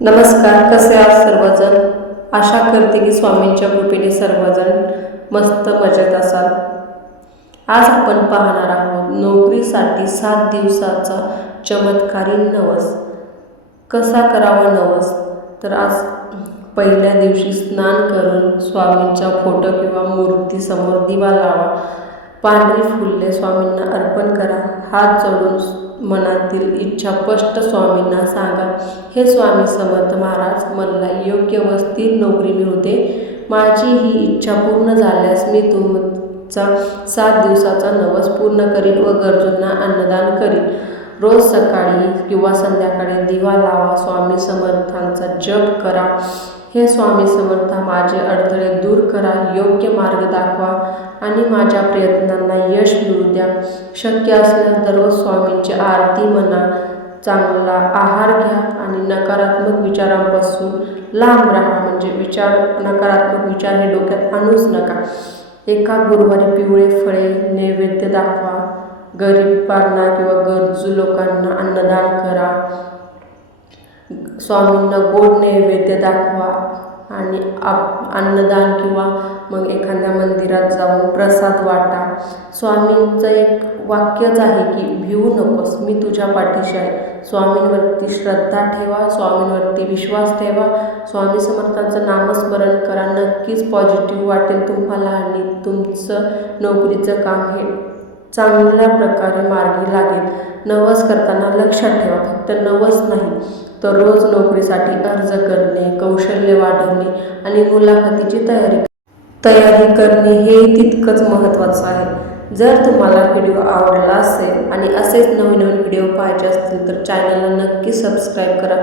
नमस्कार, कसे आहात सर्वजण? आशा करते की स्वामींच्या कृपेने सर्वजण मस्त मजेत असाल. आज आपण पाहणार आहोत नोकरीसाठी 7 दिवसाचा चमत्कारी नवस. कसा करावा नवस? तर आज पहिल्या दिवशी स्नान करून स्वामींच्या फोटो किंवा मूर्तीसमोर दिवा लावा. पांढरी फुले स्वामींना अर्पण करा. हात जोडून मनातील इच्छा स्पष्ट स्वामींना सांगा. हे स्वामी समर्थ महाराज, मला योग्य व स्थिर नोकरी मिळू दे. माझी ही इच्छा पूर्ण झाल्यास मी तुमचा 7 दिवसाचा नवस पूर्ण करीन व गरजूंना अन्नदान करीन. रोज सकाळी किंवा संध्याकाळी दिवा लावा. स्वामी समर्थांचा जप करा. हे स्वामी समर्थ, माझे अडथळे दूर करा, योग्य मार्ग दाखवा आणि माझ्या प्रयत्नांना यश मिळू द्या. शक्य असल्यास दररोज स्वामींची आरती म्हणा. चांगला आहार घ्या आणि नकारात्मक विचारांपासून लांब राहा. म्हणजे नकारात्मक विचार हे डोक्यात आणूच नका. एका गुरुवारी पिवळे फळे नैवेद्य दाखवा. गरिबांना किंवा गरजू लोकांना अन्नदान करा. स्वामींना गोड नैवेद्य दाखवा आणि अन्नदान किंवा मग एखाद्या मंदिरात जाऊन प्रसाद वाटा. स्वामींचं एक वाक्यच आहे की भिवू नकोस, मी तुझ्या पाठीशी आहे. स्वामींवरती श्रद्धा ठेवा, स्वामींवरती विश्वास ठेवा. स्वामी समर्थांचं नामस्मरण करा. नक्कीच पॉझिटिव्ह वाटेल तुम्हाला आणि तुमचं नोकरीचं काम हे चांगल्या प्रकारे मार्गी लागेल. नवस करताना लक्षात ठेवा, फक्त नवस नाही तर रोज नोकरीसाठी अर्ज करणे, कौशल्य वाढवणे आणि मुलाखतीची तयारी करणे हे तितकंच महत्त्वाचं आहे. जर तुम्हाला व्हिडिओ आवडला असेल आणि असेच नवीन व्हिडिओ पाहायचे असतील तर चॅनलला नक्की सबस्क्राईब करा.